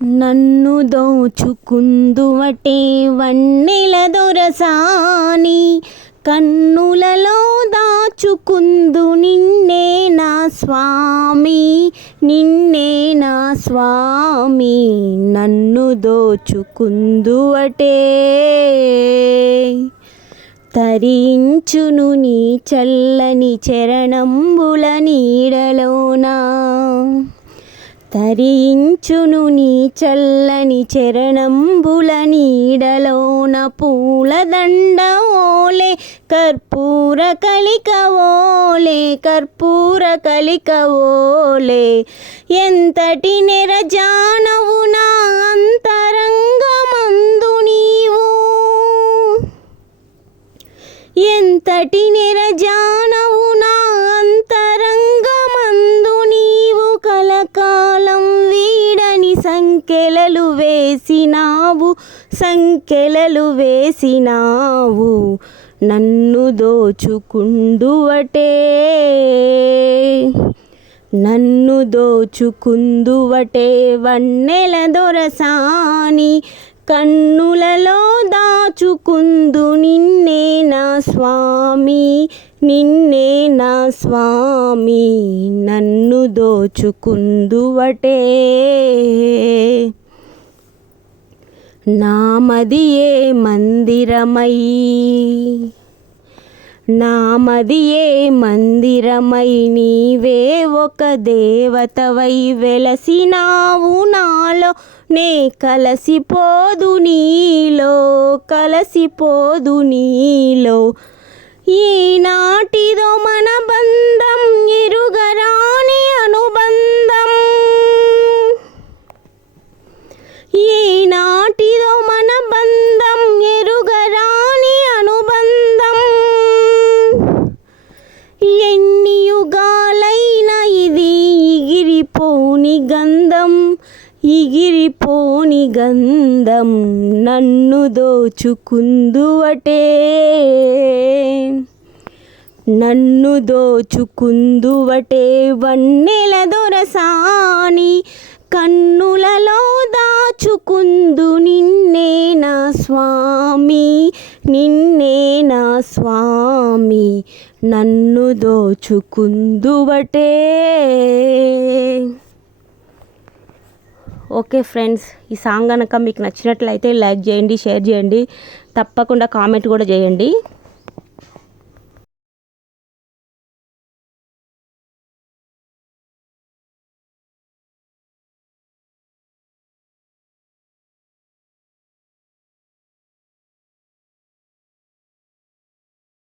నన్ను దోచుకుందువటే వన్నెల దొరసాని, కన్నులలో దాచుకుందు నిన్నే నా స్వామి, నిన్నే నా స్వామి. నన్ను దోచుకుందువటే తరించును నీ చల్లని చరణంబుల నీడలోన, తరించును నీ చల్లని చరణంబుల నీడలోన. పూలదండ ఓలే కర్పూర కలిక ఓలే, కర్పూర కలిక ఓలే. ఎంతటి నెరజానవు నా అంతరంగమందు నీవు, ఎంతటి నెరజానవు నా అంతరంగమందు నీవు. కలకాలం వీడని సంకెలలు వేసినావు, సంకెలలు వేసినావు. నన్ను దోచుకుందువటే, నన్ను దోచుకుందువటే వన్నెల దొరసాని, కన్నులలో దాచుకుందు నిన్నే నా స్వామి, నిన్నే నా స్వామి. నన్ను దోచుకుందువటే నామదియే మందిరమై, నామదియే మందిరమై. నీవే ఒక దేవతవై వెలసినావు నాలో, నే కలసిపోదు నీలో, కలసిపోదు నీలో. ఈనాటిదో మన బంధం ఎరుగరాని అనుబంధం, ఈనాటిదో మన బంధం ఎరుగరాని అనుబంధం. ఎన్ని యుగాలైనా ఇది ఎగిరిపోని గంధం, ఎగిరిపోని గంధం. నన్ను దోచుకుందువటే, నన్ను దోచుకుందువటే వన్నెల దొరసాని, కన్నులలో దాచుకుందు నిన్నే నా స్వామి, నిన్నే నా స్వామి. నన్ను దోచుకుందువటే. ఓకే ఫ్రెండ్స్, ఈ సాంగ్ కనుక మీకు నచ్చినట్లయితే లైక్ చేయండి, షేర్ చేయండి, తప్పకుండా కామెంట్ కూడా చేయండి.